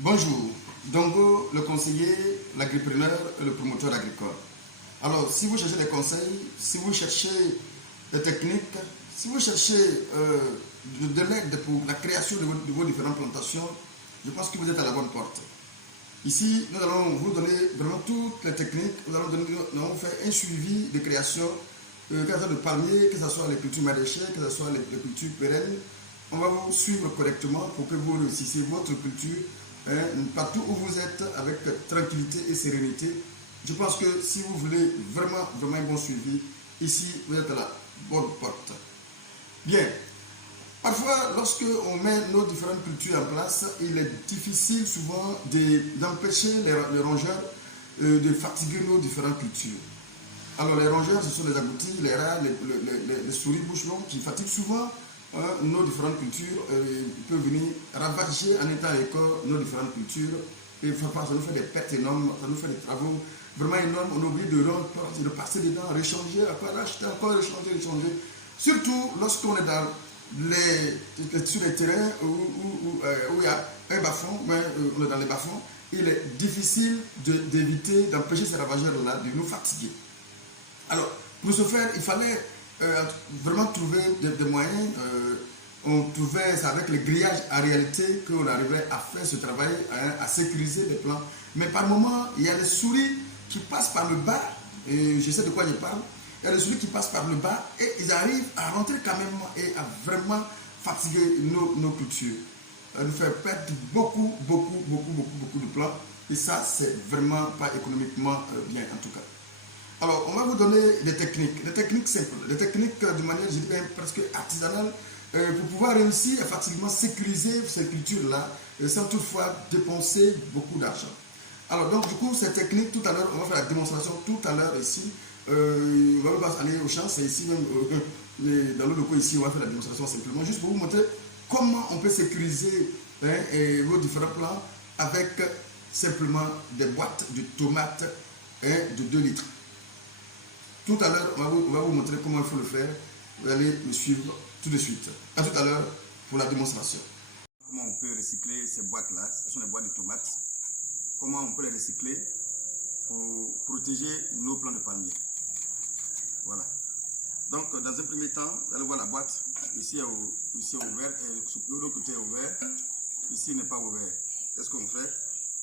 Bonjour, Dongo, le conseiller, l'agripreneur et le promoteur agricole. Alors, si vous cherchez des conseils, si vous cherchez des techniques, si vous cherchez de l'aide pour la création de vos différentes plantations, je pense que vous êtes à la bonne porte. Ici, nous allons vous donner vraiment toutes les techniques, nous allons faire un suivi de création, que ce soit de palmiers, que ce soit les cultures maraîchères, que ce soit les cultures pérennes. On va vous suivre correctement pour que vous réussissiez votre culture partout où vous êtes avec tranquillité et sérénité. Je pense que si vous voulez vraiment un bon suivi, ici, vous êtes à la bonne porte. Bien. Parfois, lorsque on met nos différentes cultures en place, il est difficile souvent d'empêcher les rongeurs de fatiguer nos différentes cultures. Alors les rongeurs, ce sont les agoutis, les rats, les souris bouche-longue qui fatiguent souvent nos différentes cultures. Ils peuvent venir ravager en étant à l'école nos différentes cultures. Et ça nous fait des pertes énormes, ça nous fait des travaux vraiment énormes. On oublie de passer dedans, réchanger, encore acheter, encore réchanger. Surtout lorsqu'on est sur les terrains où il y a un bas-fond, mais on est dans les bas-fonds, il est difficile d'éviter, d'empêcher ces ravageurs-là de nous fatiguer. Alors, pour ce faire, il fallait vraiment trouver des moyens. On trouvait ça avec les grillages en réalité qu'on arrivait à faire ce travail, à sécuriser les plants. Mais par moment, il y a des souris qui passent par le bas, et je sais de quoi je parle. Il y a des souris qui passent par le bas et ils arrivent à rentrer quand même et à vraiment fatiguer nos cultures. Nous faire perdre beaucoup de plants. Et ça, c'est vraiment pas économiquement bien en tout cas. Alors, on va vous donner des techniques simples, des techniques de manière, je dirais, presque artisanale, pour pouvoir réussir à facilement sécuriser ces cultures-là, sans toutefois dépenser beaucoup d'argent. Alors, donc, du coup, ces techniques, tout à l'heure, on va faire la démonstration tout à l'heure ici. On va pas aller au champ, c'est ici même, dans le locaux ici, on va faire la démonstration simplement, juste pour vous montrer comment on peut sécuriser vos différents plants avec simplement des boîtes de tomates de 2 litres. Tout à l'heure, on va vous montrer comment il faut le faire. Vous allez me suivre tout de suite. À tout à l'heure pour la démonstration. Comment on peut recycler ces boîtes-là? Ce sont les boîtes de tomates. Comment on peut les recycler pour protéger nos plants de palmiers. Voilà. Donc, dans un premier temps, vous allez voir la boîte. Ici est ouvert et l'autre côté est ouvert. Ici, il n'est pas ouvert. Qu'est-ce qu'on fait?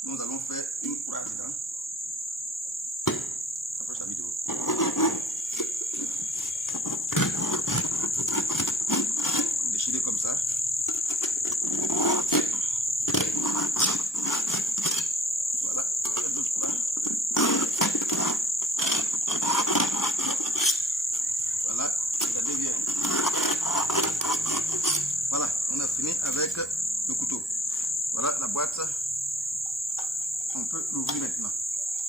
Nous allons faire une courage dedans. Approche la vidéo. Déchirer comme ça. Voilà. Il y a d'autres courages. Voilà. Regardez bien. Voilà. On a fini avec le couteau. Voilà la boîte. On peut l'ouvrir maintenant.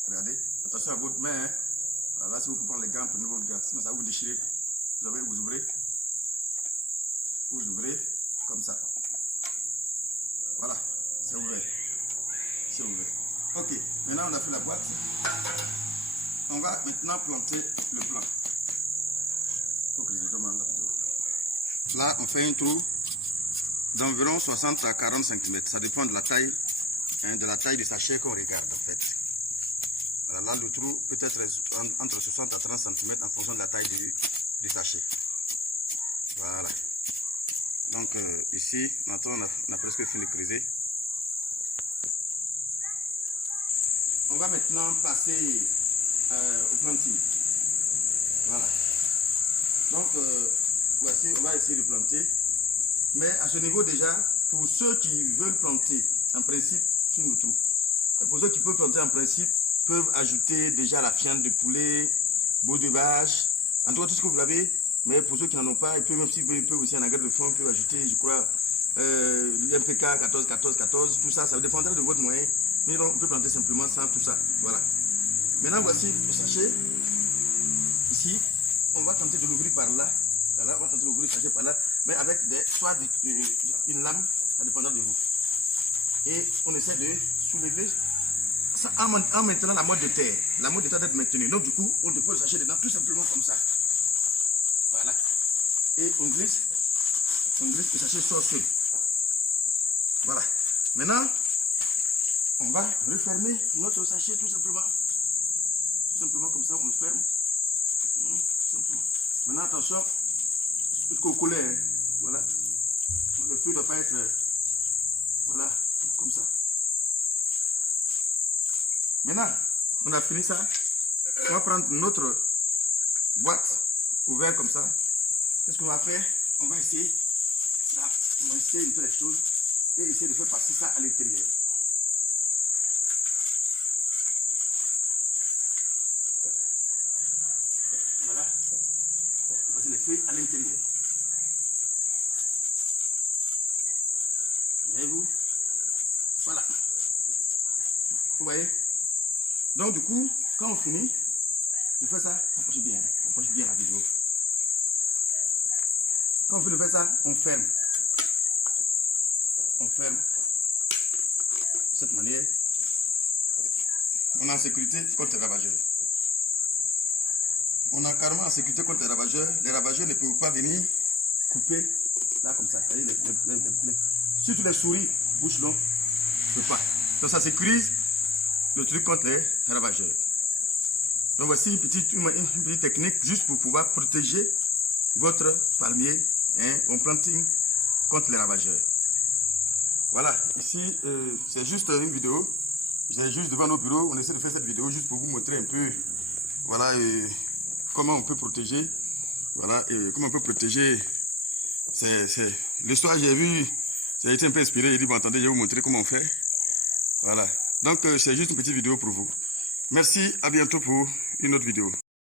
Regardez. Attention à votre main. Hein. Voilà, si vous pouvez prendre les gants, prenez votre gant. Sinon, ça va vous déchirer. Vous ouvrez. Vous ouvrez comme ça. Voilà, c'est ouvert. C'est ouvert. Ok, maintenant on a fait la boîte. On va maintenant planter le plant. Il faut que je demande la vidéo. Là, on fait un trou d'environ 60 à 40 cm. Ça dépend de la taille, du sachet qu'on regarde en fait. Voilà, là, le trou peut être entre 60 à 30 cm en fonction de la taille du sachet. Voilà. Donc ici, maintenant on a presque fini de creuser. On va maintenant passer au planting. Voilà. Donc voici, on va essayer de planter. Mais à ce niveau déjà, pour ceux qui veulent planter, en principe, sur le trou. Pour ceux qui peuvent planter en principe, peuvent ajouter déjà la fiente de poulet, bout de vache, en tout cas tout ce que vous avez. Mais pour ceux qui n'en ont pas, ils peuvent aussi en engrais de fond, ils peuvent ajouter, je crois, l'MPK 14, tout ça, ça dépendra de votre moyen. Mais donc, on peut planter simplement sans tout ça. Voilà. Maintenant, voici le sachet. Ici, on va tenter de l'ouvrir par là. Voilà, on va tenter de l'ouvrir le sachet par là. Mais avec soit une lame, ça dépendra de vous. Et on essaie de soulever ça en maintenant la mode de terre. La mode de terre d'être maintenue. Donc, du coup, on dépose le sachet dedans tout simplement comme ça. Voilà. Et on glisse, le sachet sort seul. Voilà. Maintenant, on va refermer notre sachet tout simplement. Tout simplement comme ça, on le ferme. Tout simplement. Maintenant, attention, jusqu'au collet. Hein. Voilà. Le feu ne doit pas être... voilà, comme ça. Maintenant, on a fini ça. On va prendre notre boîte ouverte comme ça. Qu'est-ce qu'on va faire? On va essayer. Là, on va essayer de faire les choses et essayer de faire passer ça à l'intérieur. Voilà. On va passer les feuilles à l'intérieur. Voyez-vous? Voilà. Vous voyez? Donc du coup, quand on finit de faire ça, approchez bien la vidéo. Quand on finit de faire ça, on ferme. On ferme. De cette manière, on est en sécurité contre les ravageurs. On a carrément en sécurité contre les ravageurs. Les ravageurs ne peuvent pas venir couper là comme ça. Surtout les souris, bouche longue, ne peuvent pas. Donc ça sécurise le truc contre les ravageurs. Donc voici une petite technique juste pour pouvoir protéger votre palmier, hein, en planting contre les ravageurs. Voilà, ici c'est juste une vidéo. J'ai juste devant nos bureaux, on essaie de faire cette vidéo juste pour vous montrer un peu, voilà, comment on peut protéger, voilà, comment on peut protéger. Le soir j'ai vu, j'ai été un peu inspiré, j'ai dit bon attendez, je vais vous montrer comment on fait. Voilà, donc c'est juste une petite vidéo pour vous. Merci, à bientôt pour une autre vidéo.